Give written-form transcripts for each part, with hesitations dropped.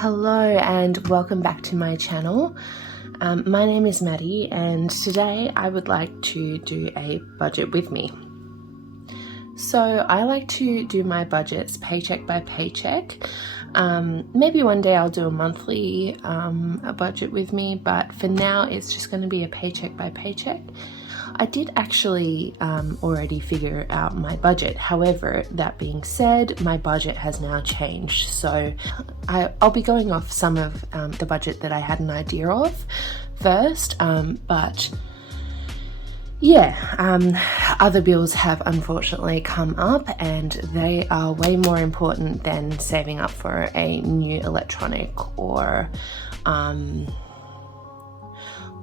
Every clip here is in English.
Hello and welcome back to my channel. My name is Maddie and today I would like to do a budget with me. So I like to do my budgets paycheck by paycheck. Maybe one day I'll do a monthly a budget with me, but for now it's just going to be a paycheck by paycheck. I did actually already figure out my budget. However, that being said, my budget has now changed. So I'll be going off some of the budget that I had an idea of first, but yeah, other bills have unfortunately come up and they are way more important than saving up for a new electronic or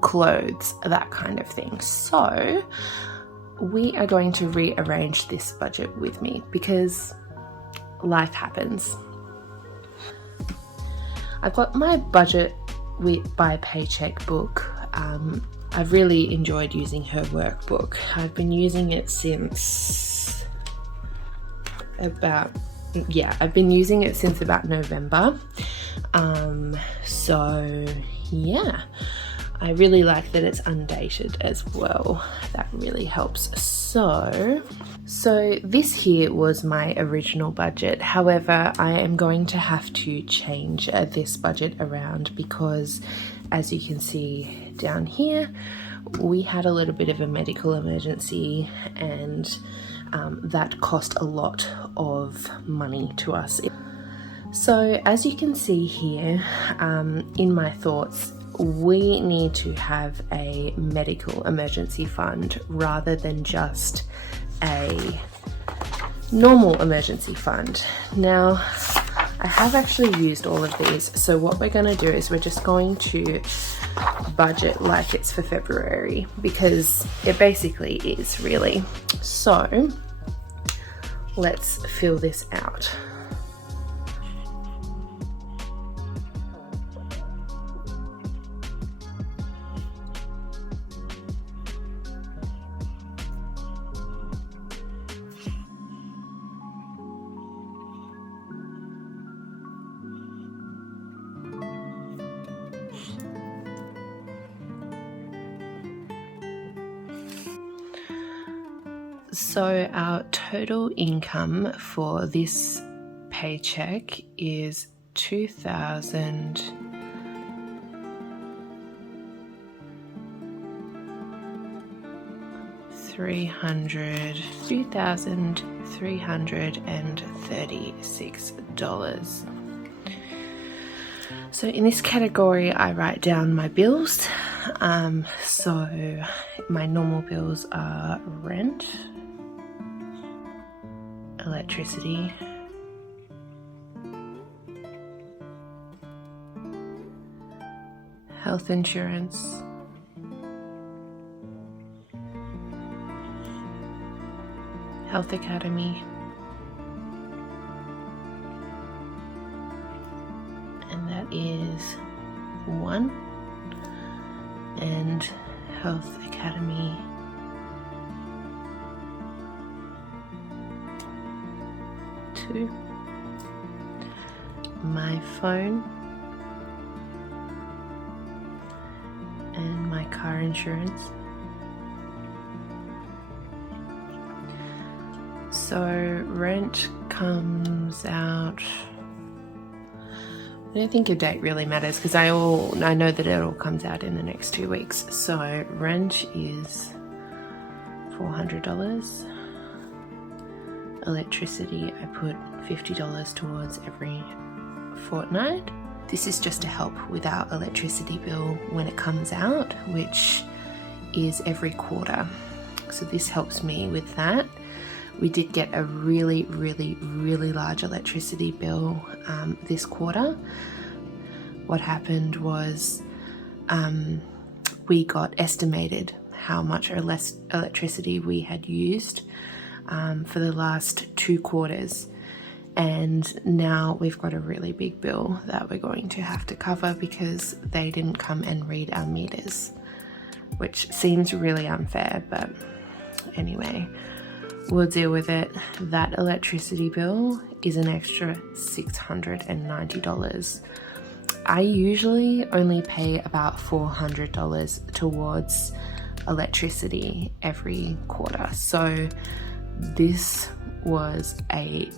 clothes, that kind of thing. So we are going to rearrange this budget with me because life happens. I've got my budget by Paycheck book. I've really enjoyed using her workbook. I've been using it since about November. So yeah, I really like that it's undated as well. That really helps. So this here was my original budget. However, I am going to have to change this budget around because, as you can see down here, we had a little bit of a medical emergency and that cost a lot of money to us. So as you can see here, in my thoughts, we need to have a medical emergency fund rather than just a normal emergency fund. Now, I have actually used all of these, so what we're going to do is we're just going to budget like it's for February, because it basically is, really. So let's fill this out. So our total income for this paycheck is $2,336. So in this category, I write down my bills. So my normal bills are rent, electricity, health insurance, Health Academy, and that is 1, and Health Academy 2, my phone, and my car insurance. So rent comes out, I don't think a date really matters because I know that it all comes out in the next 2 weeks. So rent is $400. Electricity, I put $50 towards every fortnight. This is just to help with our electricity bill when it comes out, which is every quarter. So this helps me with that. We did get a really large electricity bill this quarter. What happened was we got estimated how much or less electricity we had used for the last 2 quarters, and now we've got a really big bill that we're going to have to cover because they didn't come and read our meters, which seems really unfair, but anyway, we'll deal with it. That electricity bill is an extra $690. I usually only pay about $400 towards electricity every quarter, so this was a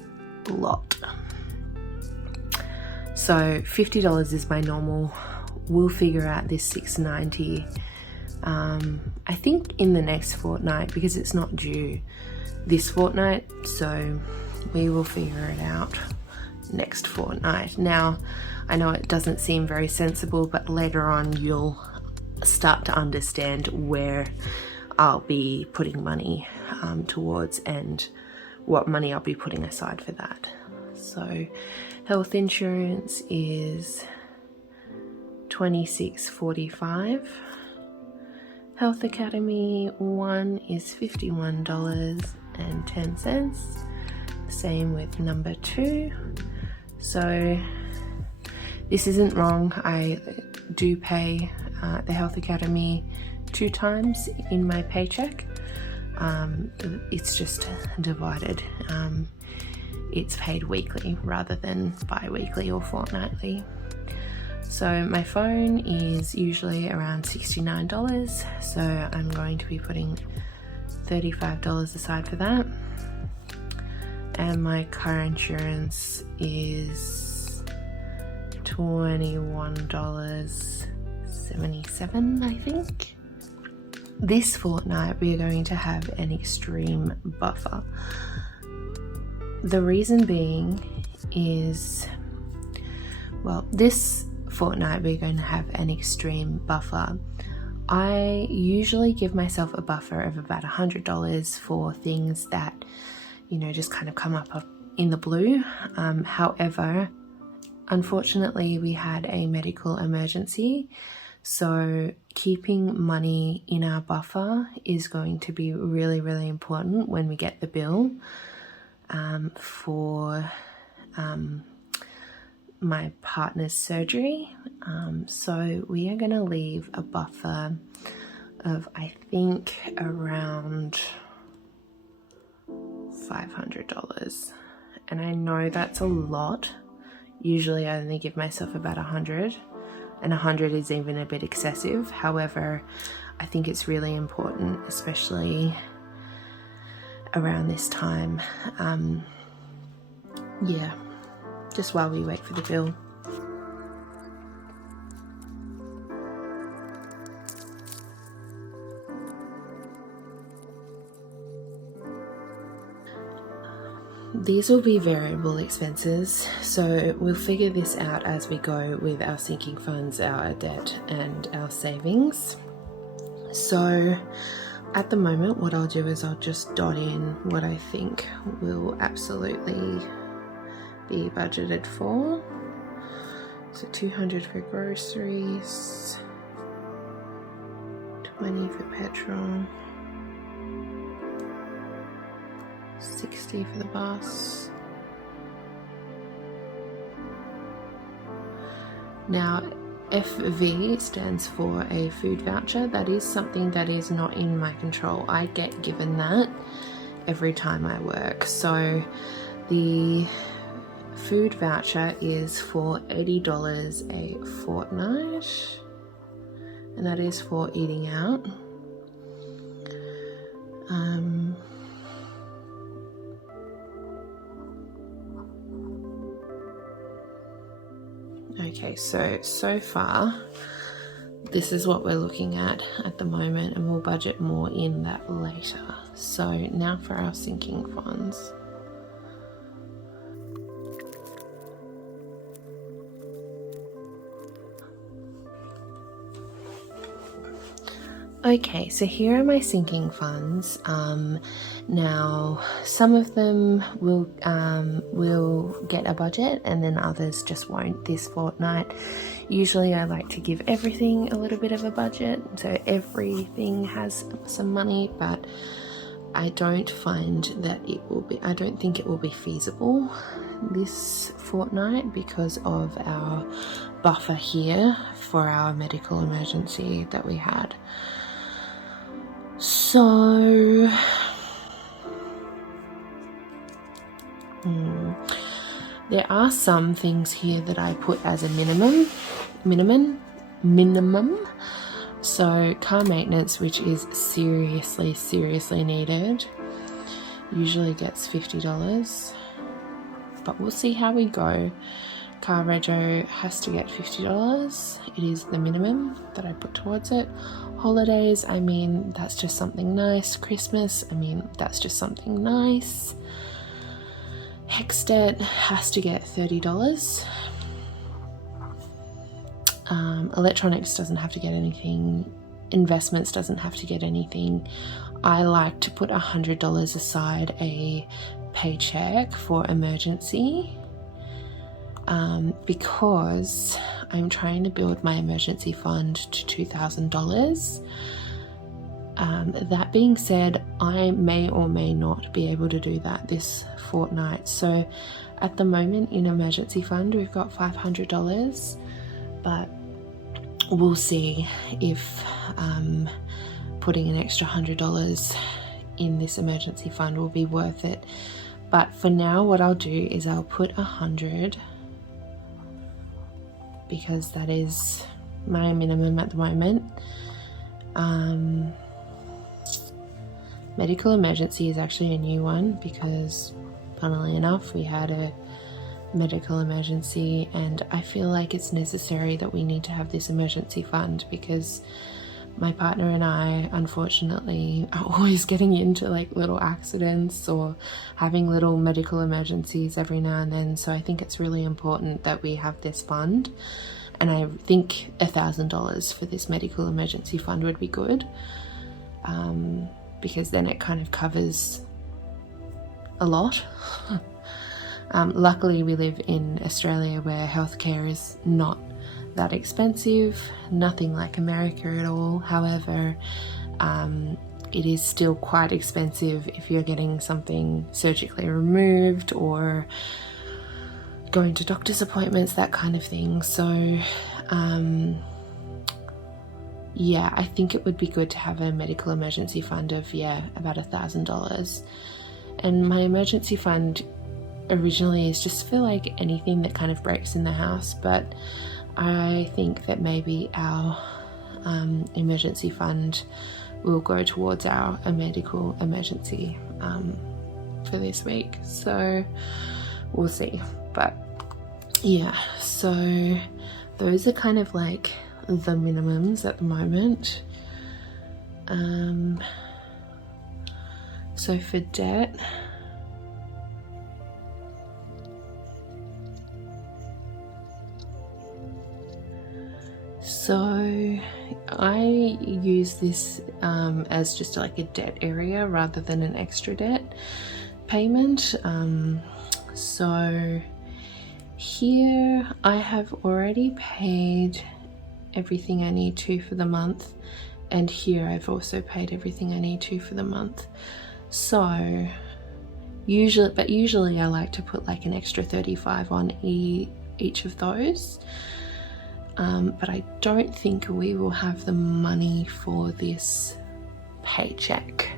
lot. So $50 is my normal. We'll figure out this $690 I think in the next fortnight, because it's not due this fortnight, so we will figure it out next fortnight. Now, I know it doesn't seem very sensible, but later on you'll start to understand where I'll be putting money towards and what money I'll be putting aside for that. So health insurance is $26.45. Health Academy 1 is $51.10. Same with number 2. So this isn't wrong. I do pay the Health Academy 2 times in my paycheck. It's just divided. It's paid weekly rather than bi-weekly or fortnightly. So my phone is usually around $69, so I'm going to be putting $35 aside for that. And my car insurance is $21.77, I think. This fortnight we are going to have an extreme buffer. The reason being is, well, this fortnight we're going to have an extreme buffer. I usually give myself a buffer of about $100 for things that, you know, just kind of come up in the blue. However, unfortunately we had a medical emergency, so keeping money in our buffer is going to be really, really important when we get the bill for my partner's surgery. So we are going to leave a buffer of, I think, around $500. And I know that's a lot. Usually I only give myself about 100, and 100 is even a bit excessive. However, I think it's really important, especially around this time. Yeah, just while we wait for the bill. These will be variable expenses, so we'll figure this out as we go with our sinking funds, our debt and our savings. So at the moment what I'll do is I'll just dot in what I think will absolutely be budgeted for. So 200 for groceries, 20 for petrol, 60 for the bus. Now FV stands for a food voucher. That is something that is not in my control. I get given that every time I work. So the food voucher is for $80 a fortnight, and that is for eating out. Okay, so far this is what we're looking at the moment, and we'll budget more in that later. So now for our sinking funds. Okay, so here are my sinking funds. Now some of them will get a budget, and then others just won't this fortnight. Usually I like to give everything a little bit of a budget, so everything has some money, but I don't find that I don't think it will be feasible this fortnight because of our buffer here for our medical emergency that we had. So There are some things here that I put as a minimum. So car maintenance, which is seriously needed, usually gets $50, but we'll see how we go. Car rego has to get $50. It is the minimum that I put towards it. Holidays, I mean, that's just something nice. Christmas, I mean, that's just something nice. Hex debt has to get $30. Electronics doesn't have to get anything. Investments doesn't have to get anything. I like to put $100 aside a paycheck for emergency, because I'm trying to build my emergency fund to $2,000. That being said, I may or may not be able to do that this fortnight. So at the moment in emergency fund, we've got $500, but we'll see if putting an extra $100 in this emergency fund will be worth it. But for now, what I'll do is I'll put 100, because that is my minimum at the moment. Medical emergency is actually a new one, because funnily enough, we had a medical emergency, and I feel like it's necessary that we need to have this emergency fund, because my partner and I unfortunately are always getting into like little accidents or having little medical emergencies every now and then. So I think it's really important that we have this fund, and I think $1,000 for this medical emergency fund would be good, because then it kind of covers a lot. Luckily we live in Australia where healthcare is not that expensive, nothing like America at all. However, it is still quite expensive if you're getting something surgically removed or going to doctor's appointments, that kind of thing. So yeah, I think it would be good to have a medical emergency fund of about $1,000. And my emergency fund originally is just for like anything that kind of breaks in the house, but I think that maybe our emergency fund will go towards our medical emergency for this week. So we'll see. But yeah, so those are kind of like the minimums at the moment. So for debt, so I use this as just like a debt area rather than an extra debt payment. So here I have already paid everything I need to for the month, and here I've also paid everything I need to for the month. So usually I like to put like an extra 35 on each of those. But I don't think we will have the money for this paycheck,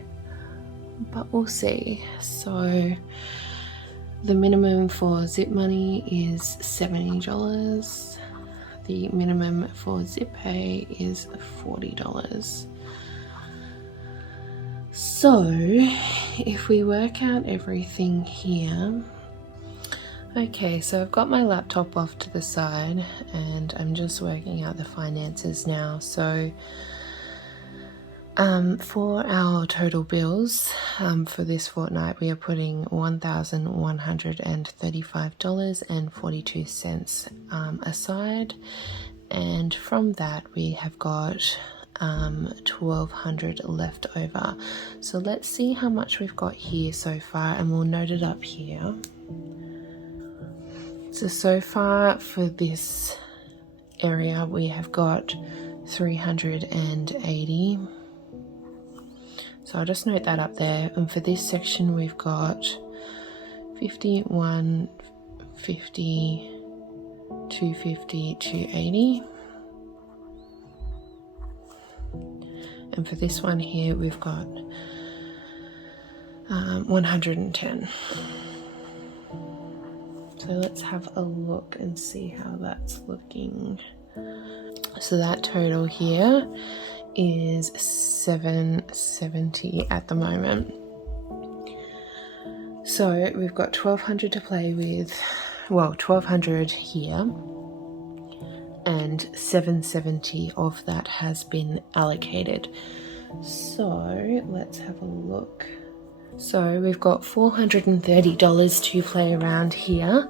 but we'll see. So the minimum for Zip Money is $70. The minimum for Zip Pay is $40. So if we work out everything here, okay, so I've got my laptop off to the side and I'm just working out the finances now. So for our total bills for this fortnight, we are putting $1,135.42 aside, and from that we have got $1,200 left over. So let's see how much we've got here so far, and we'll note it up here. So far for this area we have got 380. So I'll just note that up there. And for this section we've got 51, 50, 250, 280. And for this one here we've got 110. So So let's have a look and see how that's looking. So that total here is $770 at the moment. So we've got $1,200 to play with, well, $1,200 here, and $770 of that has been allocated. So let's have a look. So we've got $430 to play around here.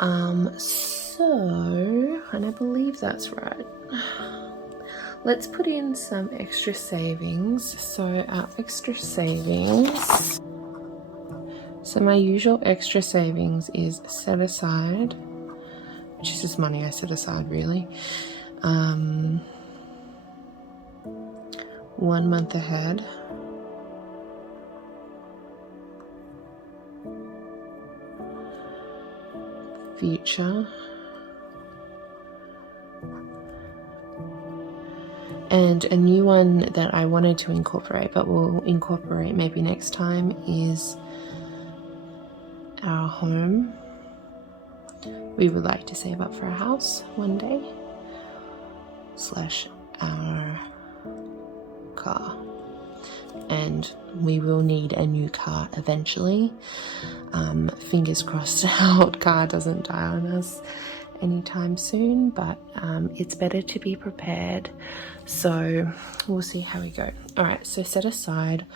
And I believe that's right. Let's put in some extra savings. So our extra savings, so my usual extra savings is set aside, which is just money I set aside really. 1 month ahead. Future. And a new one that I wanted to incorporate, but we'll incorporate maybe next time, is our home. We would like to save up for a house one day, / our car. And we will need a new car eventually. Fingers crossed our car doesn't die on us anytime soon, but it's better to be prepared. So we'll see how we go. All right, so set aside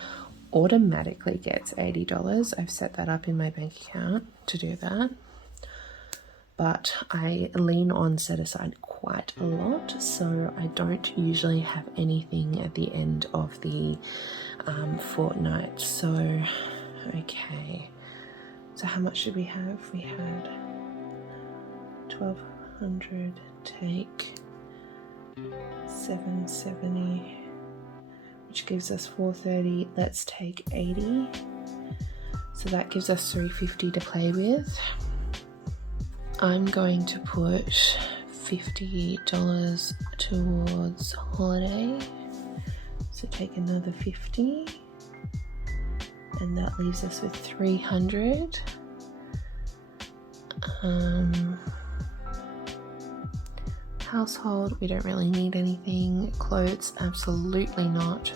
automatically gets $80. I've set that up in my bank account to do that. But I lean on set aside quite a lot, so I don't usually have anything at the end of the fortnight. So, okay. So how much did we have? We had 1,200, take 770, which gives us 430. Let's take 80. So that gives us 350 to play with. I'm going to put $50 towards holiday. So take another 50. And that leaves us with 300. Household, we don't really need anything. Clothes, absolutely not.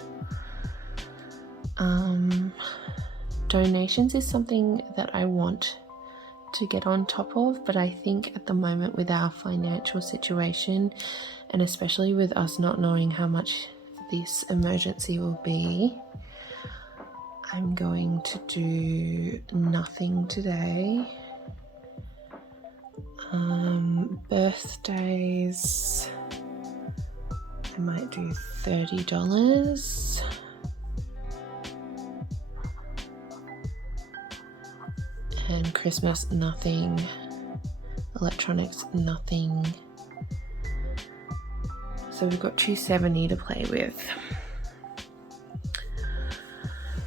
Donations is something that I want to get on top of, but I think at the moment with our financial situation, and especially with us not knowing how much this emergency will be, I'm going to do nothing today. Birthdays, I might do $30. And Christmas, nothing. Electronics, nothing. So we've got $270 to play with.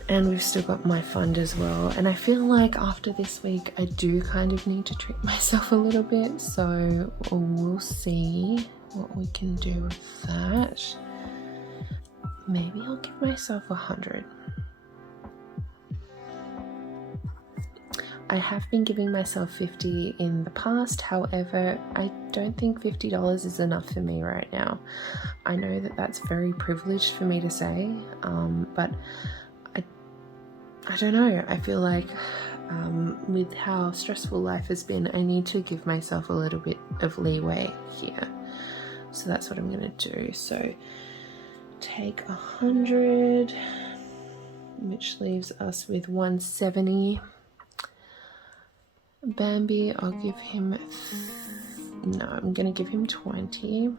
And we've still got my fund as well. And I feel like after this week, I do kind of need to treat myself a little bit. So we'll see what we can do with that. Maybe I'll give myself 100. I have been giving myself 50 in the past. However, I don't think $50 is enough for me right now. I know that that's very privileged for me to say, but I don't know. I feel like with how stressful life has been, I need to give myself a little bit of leeway here. So that's what I'm going to do. So take 100, which leaves us with 170. Bambi, I'll give him, no, I'm going to give him 20.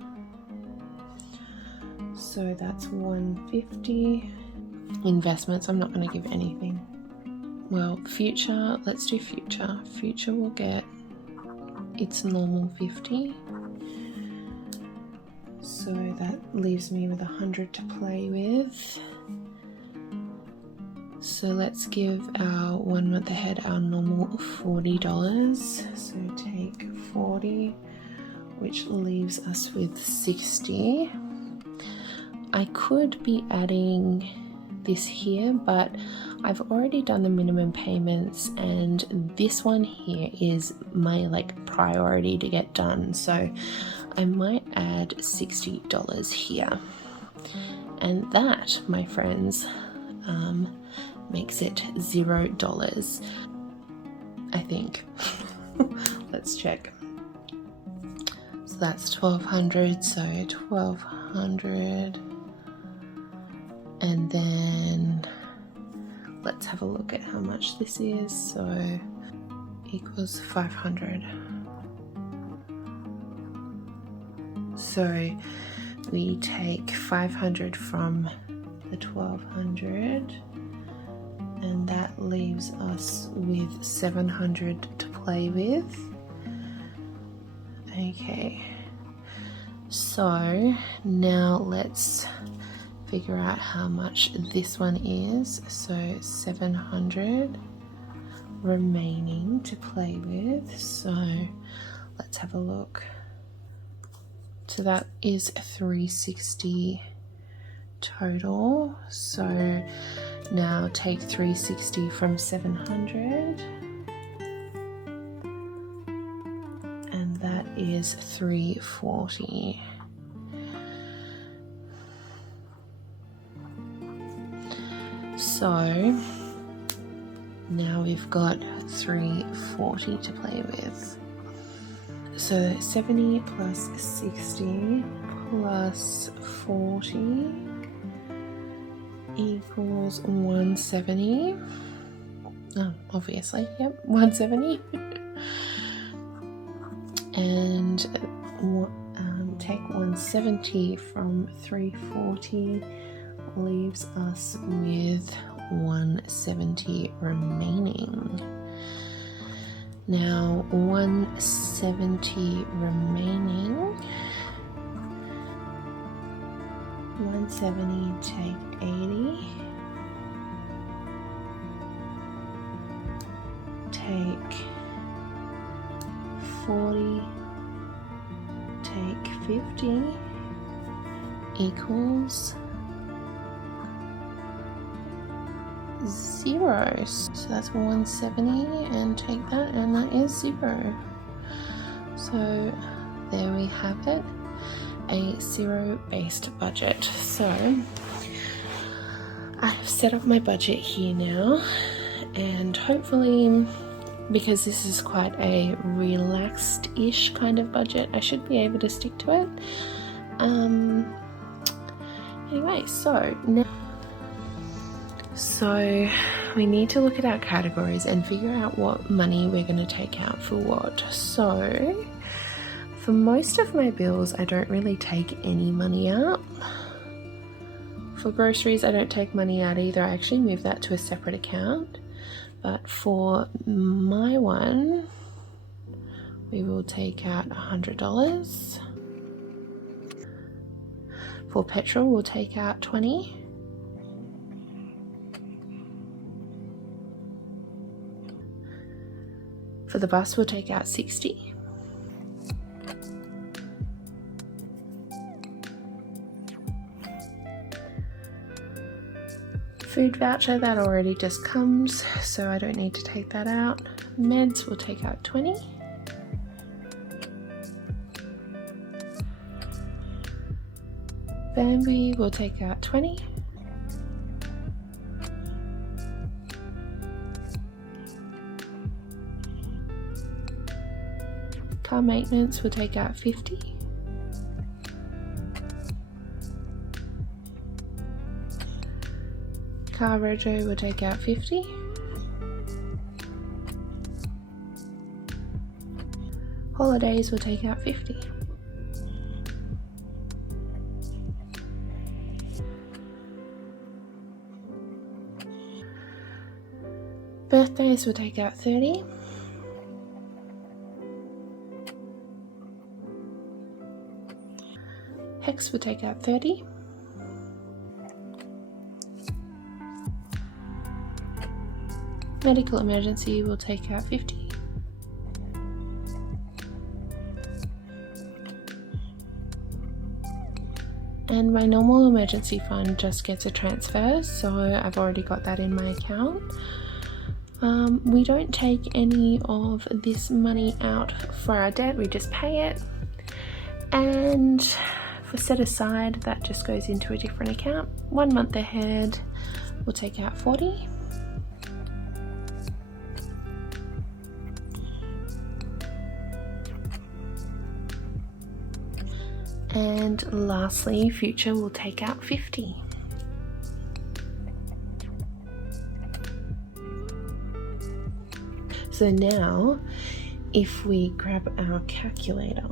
So that's 150. Investments, I'm not going to give anything. Well, future, let's do future. Future will get its normal 50. So that leaves me with 100 to play with. So let's give our 1 month ahead our normal $40. So take 40, which leaves us with 60. I could be adding this here, but I've already done the minimum payments, and this one here is my priority to get done, so I might add $60 here, and that, my friends, makes it $0, I think. Let's check. So that's 1200, so 1200, and then let's have a look at how much this is. So equals 500. So we take 500 from the 1200, and that leaves us with 700 to play with. Okay, so now let's figure out how much this one is. So 700 remaining to play with, so let's have a look. So that is 360 total. So now take 360 from 700, and that is 340. So now we've got 340 to play with. So 70 plus 60 plus 40 equals 170. Oh, obviously, yep, 170. And take 170 from 340 leaves us with 170 remaining. Now 170 remaining, 170 take 80, take 40, take 50 equals 0. So that's 170, and take that, and that is 0. So there we have it, a zero-based budget. So I've set up my budget here now, and hopefully, because this is quite a relaxed-ish kind of budget, I should be able to stick to it. Anyway, so now we need to look at our categories and figure out what money we're going to take out for what. So for most of my bills, I don't really take any money out. For groceries, I don't take money out either. I actually move that to a separate account. But for my one, we will take out $100. For petrol, we'll take out $20. For the bus, we'll take out $60. Food voucher, that already just comes, so I don't need to take that out. Meds, we'll take out $20. Bambi, we'll take out $20. Car maintenance, we'll take out $50. Car rego, we'll take out $50. Holidays, we'll take out $50. Birthdays, we'll take out $30. Hex, we'll take out $30. Medical emergency, we'll take out $50. And my normal emergency fund just gets a transfer, so I've already got that in my account. We don't take any of this money out for our debt, we just pay it. And for set aside, that just goes into a different account. 1 month ahead, we'll take out 40. And lastly, future will take out 50. So now, if we grab our calculator,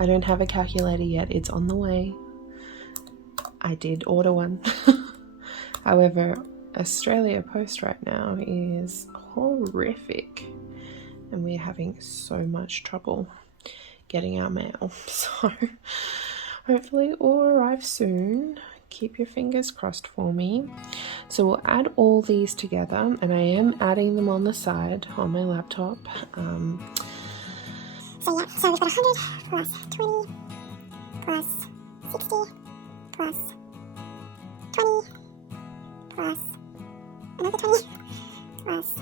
I don't have a calculator yet, it's on the way. I did order one. However, Australia Post right now is horrific and we're having so much trouble getting our mail. So hopefully it will arrive soon. Keep your fingers crossed for me. So we'll add all these together, and I am adding them on the side on my laptop. So we've got 100 plus 20 plus 60 plus 20 plus another 20 plus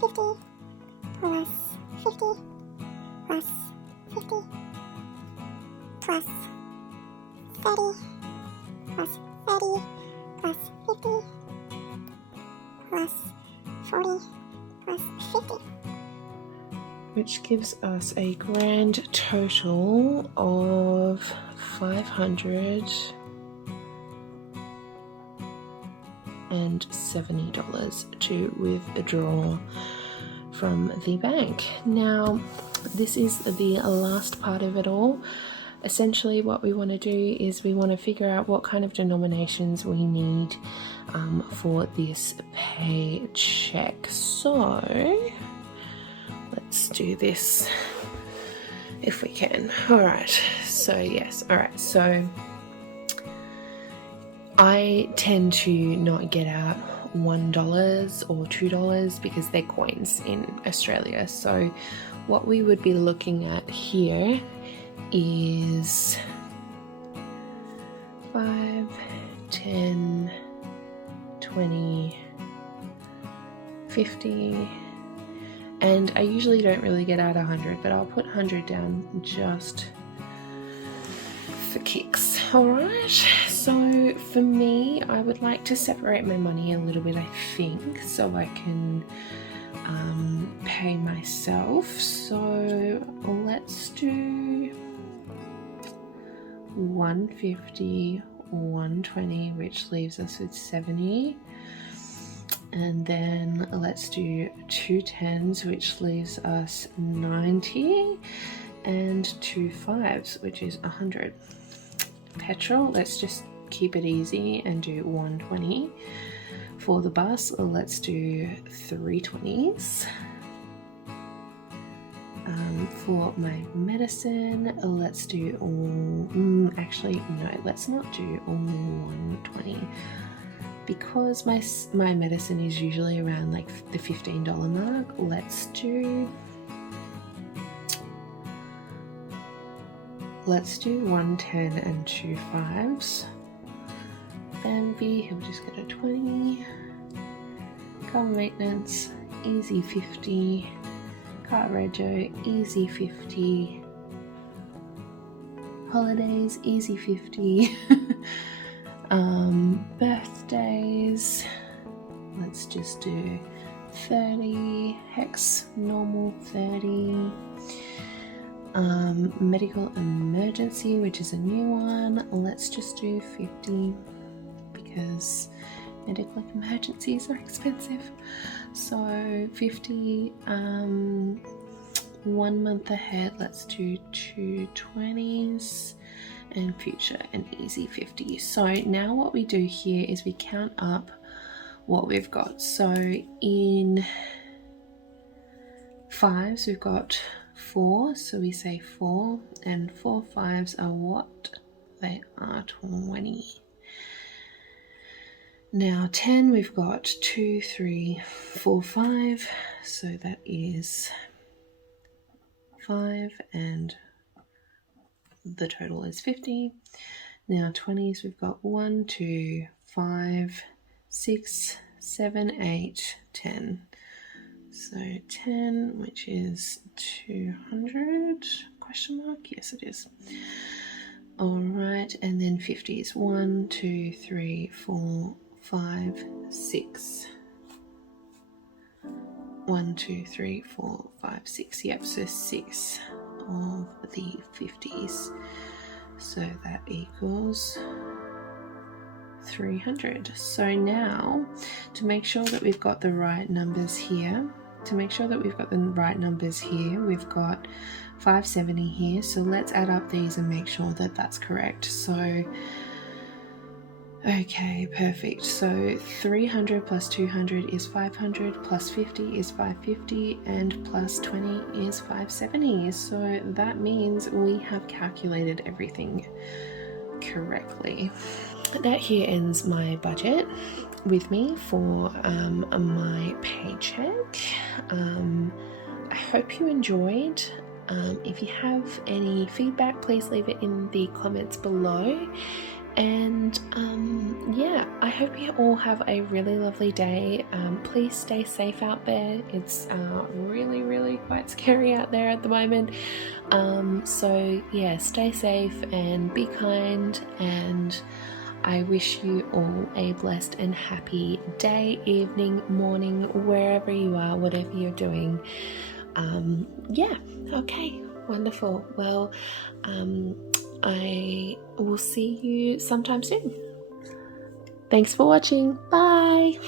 50 plus 50 plus 50 plus 30 plus 30 plus 50 plus 40 plus 50. Which gives us a grand total of $570 to withdraw from the bank. Now, this is the last part of it all. Essentially, what we want to do is we want to figure out what kind of denominations we need for this paycheck. So let's do this if we can. Alright, so yes, alright, so I tend to not get out $1 or $2 because they're coins in Australia. So what we would be looking at here is 5, 10, 20, 50, and I usually don't really get out 100, but I'll put 100 down just for kicks. Alright, so for me, I would like to separate my money a little bit, I think, so I can pay myself. So let's do 150, 120, which leaves us with 70. And then let's do 2 10s, which leaves us 90, and 2 5s, which is 100. Petrol, let's just keep it easy and do 120. For the bus, let's do 3 20s. For my medicine, let's do actually no, let's not do all 120. Because my medicine is usually around like the $15 mark, let's do 110 and 2 5s. Bambi, he'll just get a 20. Car maintenance, easy 50. Car rego, easy 50. Holidays, easy 50. Birthdays, let's just do 30. Hex, normal 30. Medical emergency, which is a new one, let's just do 50 because medical emergencies are expensive. So 50. 1 month ahead, let's do 2 20s, and future an easy 50. So now what we do here is we count up what we've got. So in 5s we've got 4, so we say 4, and 4 5s are what? They are 20. Now 10, we've got 2 3 4 5, so that is 5 and the total is 50. Now 20s, we've got 1, 2, 5, 6, 7, 8, 10. So 10, which is 200, question mark? Yes, it is. All right, and then 50s, 1, 2, 3, 4, 5, 6. 1, 2, 3, 4, 5, 6. Yep, so 6 of the 50s. So that equals 300. So now, to make sure that we've got the right numbers here, we've got 570 here. So let's add up these and make sure that that's correct. So, okay, perfect. So 300 plus 200 is 500, plus 50 is 550, and plus 20 is 570. So that means we have calculated everything correctly. That here ends my budget with me for my paycheck. I hope you enjoyed. If you have any feedback, please leave it in the comments below. And yeah, I hope you all have a really lovely day. Please stay safe out there. It's really quite scary out there at the moment. So yeah, stay safe and be kind, and I wish you all a blessed and happy day, evening, morning, wherever you are, whatever you're doing. Yeah, okay, wonderful. Well, I will see you sometime soon. Thanks for watching. Bye.